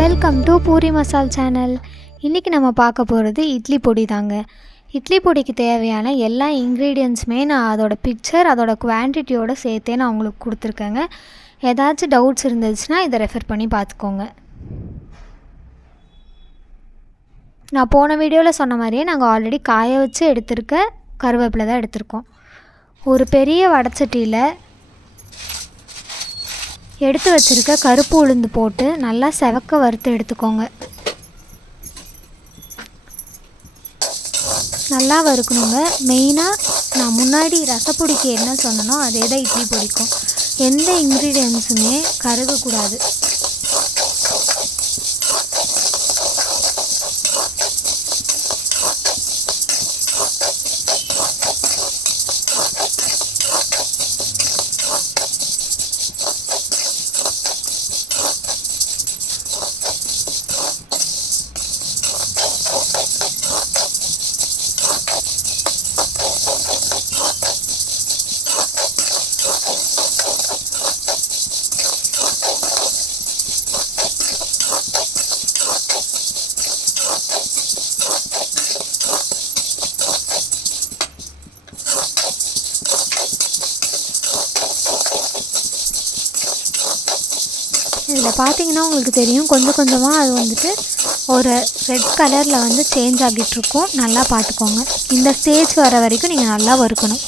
Welcome to puri masala channel. இன்றைக்கி நம்ம பார்க்க போகிறது இட்லி பொடி தாங்க. இட்லி பொடிக்கு தேவையான எல்லா இன்க்ரீடியன்ட்ஸுமே நான் அதோட பிக்சர் அதோட குவான்டிட்டியோடு சேர்த்தே நான் உங்களுக்கு கொடுத்துருக்கேங்க. ஏதாச்சும் டவுட்ஸ் இருந்துச்சுன்னா இதை ரெஃபர் பண்ணி பார்த்துக்கோங்க. நான் போன வீடியோவில் சொன்ன மாதிரியே நாங்கள் ஆல்ரெடி காய வச்சு எடுத்துருக்க கருவேப்பிலை தான் எடுத்திருக்கோம். ஒரு பெரிய வடச்சட்டியில் எடுத்து வச்சுருக்க கருப்பு உளுந்து போட்டு நல்லா செவக்க வறுத்து எடுத்துக்கோங்க. நல்லா வறுக்கணுங்க. மெயினாக நான் முன்னாடி ரசப்பொடிக்கு என்ன சொன்னனோ அதே தான் இட்லி பொடிக்கும். எந்த இன்க்ரீடியன்ஸுமே கருகக்கூடாது. இதில் பார்த்தீங்கன்னா உங்களுக்கு தெரியும், கொஞ்சம் கொஞ்சமாக அது வந்துட்டு ஒரு ரெட் கலரில் வந்து சேஞ்ச் ஆகிட்டுருக்கும். நல்லா பார்த்துக்கோங்க. இந்த ஸ்டேஜ் வர வரைக்கும் நீங்கள் நல்லா வறுக்கணும்.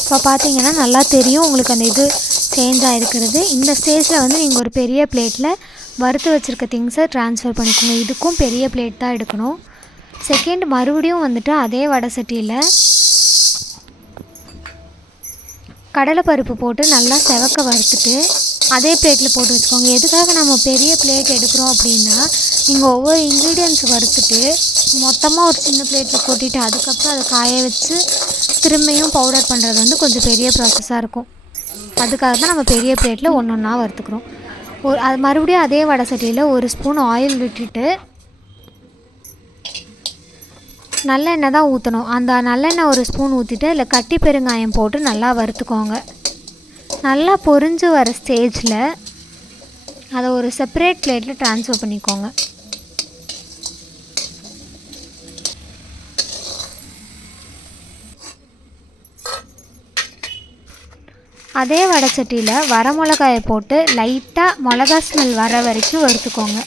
இப்போ பார்த்தீங்கன்னா நல்லா தெரியும் உங்களுக்கு அந்த இது சேஞ்ச் ஆகிருக்கிறது. இந்த ஸ்டேஜில் வந்து நீங்கள் ஒரு பெரிய பிளேட்டில் வறுத்து வச்சுருக்க திங்ஸை ட்ரான்ஸ்ஃபர் பண்ணிக்கோங்க. இதுக்கும் பெரிய பிளேட் தான் எடுக்கணும். செகண்ட் மறுபடியும் வந்துட்டு அதே வடை சட்டியில் கடலைப்பருப்பு போட்டு நல்லா செவக்க வறுத்துட்டு அதே பிளேட்டில் போட்டு வச்சுக்கோங்க. எதுக்காக நம்ம பெரிய பிளேட் எடுக்கிறோம் அப்படின்னா, நீங்கள் ஒவ்வொரு இன்க்ரீடியன்ட்ஸ் வறுத்துட்டு மொத்தமாக ஒரு சின்ன பிளேட்டில் கொட்டிட்டு அதுக்கப்புறம் அதை காய வச்சு திரும்பியும் பவுடர் பண்ணுறது வந்து கொஞ்சம் பெரிய ப்ராசஸாக இருக்கும். அதுக்காக தான் நம்ம பெரிய பிளேட்டில் ஒன்று ஒன்றா வறுத்துக்கிறோம். அது மறுபடியும் அதே வடை சட்டியில் ஒரு ஸ்பூன் ஆயில் விட்டுட்டு நல்லெண்ணெய் தான் ஊற்றணும். அந்த நல்லெண்ணெய் ஒரு ஸ்பூன் ஊற்றிட்டு இல்லை கட்டி பெருங்காயம் போட்டு நல்லா வறுத்துக்கோங்க. நல்லா பொரிஞ்சு வர ஸ்டேஜில் அதை ஒரு செப்பரேட் பிளேட்டில் ட்ரான்ஸ்ஃபர் பண்ணிக்கோங்க. அதே வடைச்சட்டியில் வரமிளகாயை போட்டு லைட்டாக மிளகா ஸ்மெல் வர வரைக்கும் வறுத்துக்கோங்க.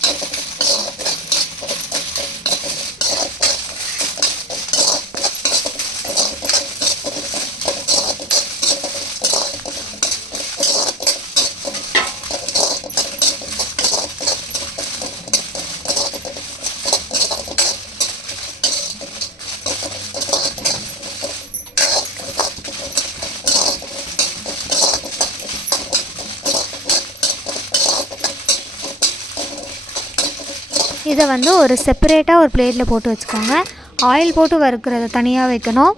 இதை வந்து ஒரு செப்பரேட்டாக ஒரு பிளேட்டில் போட்டு வச்சுக்கோங்க. ஆயில் போட்டு வறுக்கிறத தனியாக வைக்கணும்,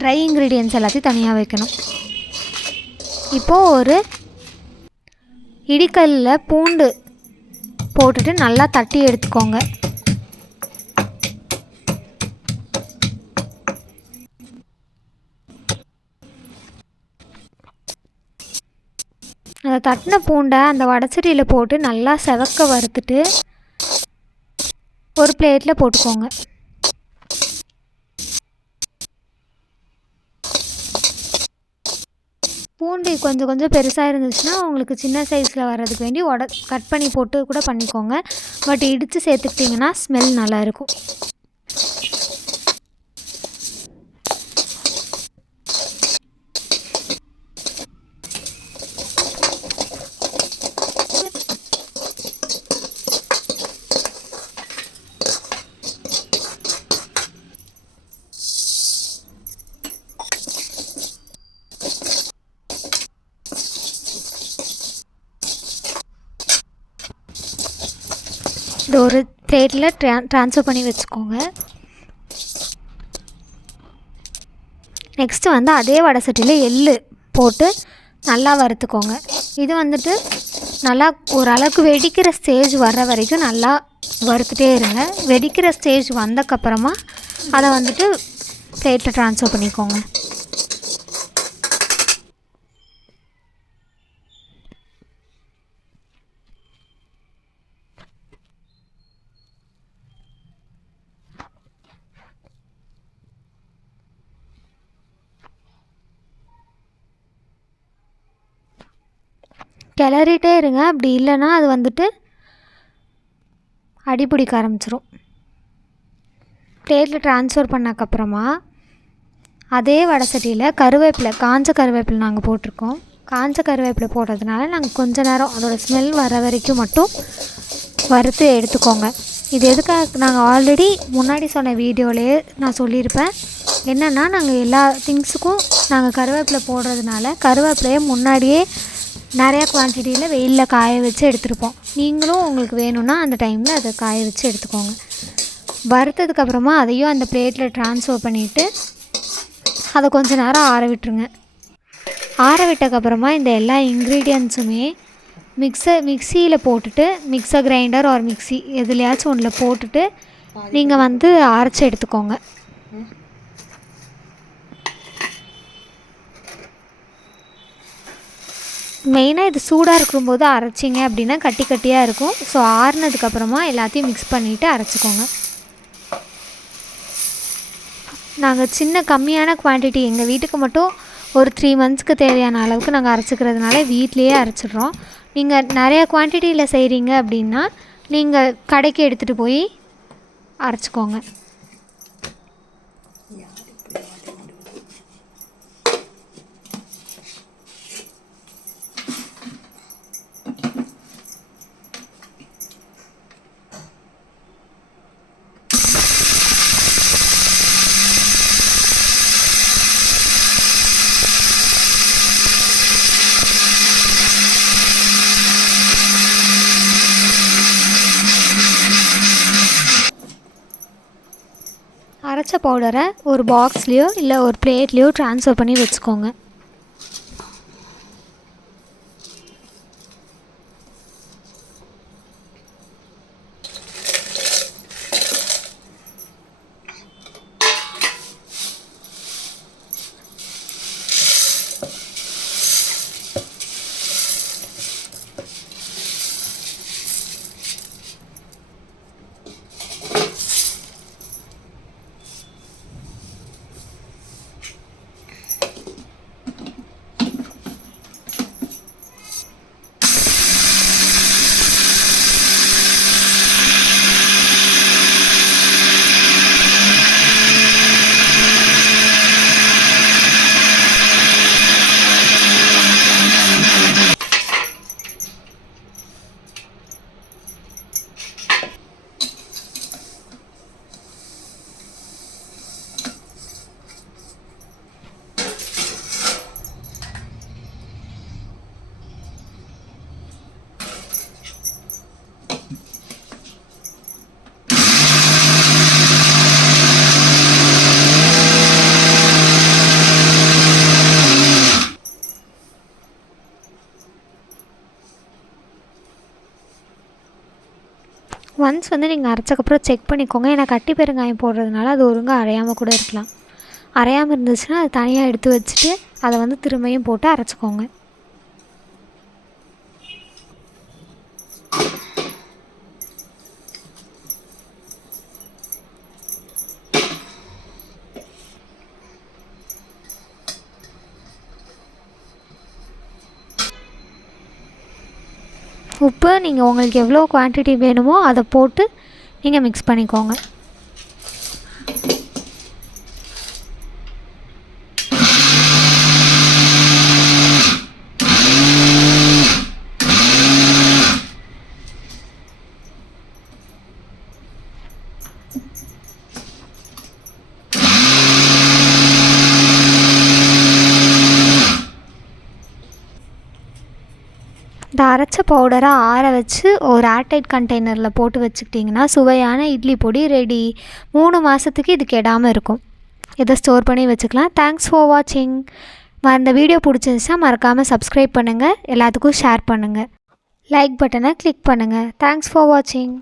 ட்ரை இன்க்ரீடியன்ட்ஸ் எல்லாத்தையும் தனியாக வைக்கணும். இப்போது ஒரு இடிக்கல்லில் பூண்டு போட்டுட்டு நல்லா தட்டி எடுத்துக்கோங்க. அதை தட்டின பூண்டை அந்த வடைச்சட்டியில் போட்டு நல்லா செவக்க வறுத்துட்டு ஒரு பிளேட்டில் போட்டுக்கோங்க. பூண்டு கொஞ்சம் கொஞ்சம் பெருசாக இருந்துச்சுன்னா உங்களுக்கு சின்ன சைஸில் வர்றதுக்கு வேண்டி கட் பண்ணி போட்டு கூட பண்ணிக்கோங்க. பட் இடித்து சேர்த்துக்கிட்டிங்கன்னா ஸ்மெல் நல்லாயிருக்கும். இது ஒரு பிளேட்டில் ட்ரான்ஸ்ஃபர் பண்ணி வச்சுக்கோங்க. நெக்ஸ்ட்டு வந்து அதே வடை சட்டியில் எள்ளு போட்டு நல்லா வறுத்துக்கோங்க. இது வந்துட்டு நல்லா ஓரளவுக்கு வெடிக்கிற ஸ்டேஜ் வர்ற வரைக்கும் நல்லா வறுத்துட்டே இருங்க. வெடிக்கிற ஸ்டேஜ் வந்தக்கப்புறமா அதை வந்துட்டு பிளேட்டில் ட்ரான்ஸ்ஃபர் பண்ணிக்கோங்க. கிளறிட்டே இருங்க. அப்படி இல்லைன்னா அது வந்துட்டு அடிப்பிடிக்க ஆரம்பிச்சிரும். பிளேட்டில் ட்ரான்ஸ்ஃபர் பண்ணக்கப்புறமா அதே வடை சட்டியில் கருவேப்பிலை, காஞ்ச கருவேப்பிலை நாங்கள் போட்டிருக்கோம். காஞ்ச கருவேப்பிலை போடுறதுனால நாங்கள் கொஞ்ச நேரம் அதோடய ஸ்மெல் வர வரைக்கும் மட்டும் வறுத்து எடுத்துக்கோங்க. இது எதுக்காக நாங்கள் ஆல்ரெடி முன்னாடி சொன்ன வீடியோலேயே நான் சொல்லியிருப்பேன். என்னென்னா நாங்கள் எல்லா திங்ஸுக்கும் நாங்கள் கருவேப்பிலை போடுறதுனால கருவேப்பிலையை முன்னாடியே நிறையா குவான்டிட்டியில் வெயிலில் காய வச்சு எடுத்துருப்போம். நீங்களும் உங்களுக்கு வேணும்னா அந்த டைமில் அதை காய வச்சு எடுத்துக்கோங்க. வறுத்ததுக்கப்புறமா அதையும் அந்த பிளேட்டில் ட்ரான்ஸ்ஃபர் பண்ணிவிட்டு அதை கொஞ்சம் நேரம் ஆற விட்டுருங்க. ஆற விட்டக்கப்புறமா இந்த எல்லா இன்க்ரீடியன்ஸுமே மிக்சியில் போட்டுட்டு மிக்சர் கிரைண்டர் ஒரு மிக்சி எதுலையாச்சும் ஒன்றில் போட்டுட்டு நீங்கள் வந்து அரைச்சி எடுத்துக்கோங்க. மெயினாக இது சூடாக இருக்கும்போது அரைச்சிங்க அப்படின்னா கட்டி கட்டியாக இருக்கும். ஸோ ஆறுனதுக்கப்புறமா எல்லாத்தையும் மிக்ஸ் பண்ணிவிட்டு அரைச்சிக்கோங்க. நாங்கள் சின்ன கம்மியான குவான்டிட்டி எங்கள் வீட்டுக்கு மட்டும் ஒரு 3 monthsக்கு தேவையான அளவுக்கு நாங்கள் அரைச்சிக்கிறதுனால வீட்லேயே அரைச்சிட்றோம். நீங்கள் நிறையா குவான்டிட்டியில் செய்கிறீங்க அப்படின்னா நீங்கள் கடைக்கு எடுத்துகிட்டு போய் அரைச்சிக்கோங்க. அரைச்ச பவுடரை ஒரு பாக்ஸ்லேயோ இல்லை ஒரு பிளேட்லேயோ ட்ரான்ஸ்ஃபர் பண்ணி வச்சுக்கோங்க. ஒன்ஸ் வந்து நீங்கள் அரைச்சக்கப்புறம் செக் பண்ணிக்கோங்க. ஏன்னா கட்டி பெருங்காயம் போடுறதுனால அது ஒழுங்காக அரையாமல் கூட இருக்கலாம். அரையாமல் இருந்துச்சுன்னா அது தனியாக எடுத்து வச்சுட்டு அதை வந்து திரும்பியும் போட்டு அரைச்சிக்கோங்க. உப்பு நீங்கள் உங்களுக்கு எவ்வளோ குவான்டிட்டி வேணுமோ அதை போட்டு நீங்கள் மிக்ஸ் பண்ணிக்கோங்க. இந்த அரைச்ச பவுடரை ஆற வச்சு ஒரு ஏர்டைட் கண்டெய்னரில் போட்டு வச்சுக்கிட்டிங்கன்னா சுவையான இட்லி பொடி ரெடி. 3 மாதத்துக்கு இது கெடாமல் இருக்கும். இதை ஸ்டோர் பண்ணி வச்சுக்கலாம். தேங்க்ஸ் ஃபார் வாட்சிங். அந்த வீடியோ பிடிச்சிருந்துச்சா மறக்காமல் சப்ஸ்கிரைப் பண்ணுங்கள், எல்லாத்துக்கும் ஷேர் பண்ணுங்கள், லைக் பட்டனை கிளிக் பண்ணுங்கள். தேங்க்ஸ் ஃபார் வாட்சிங்.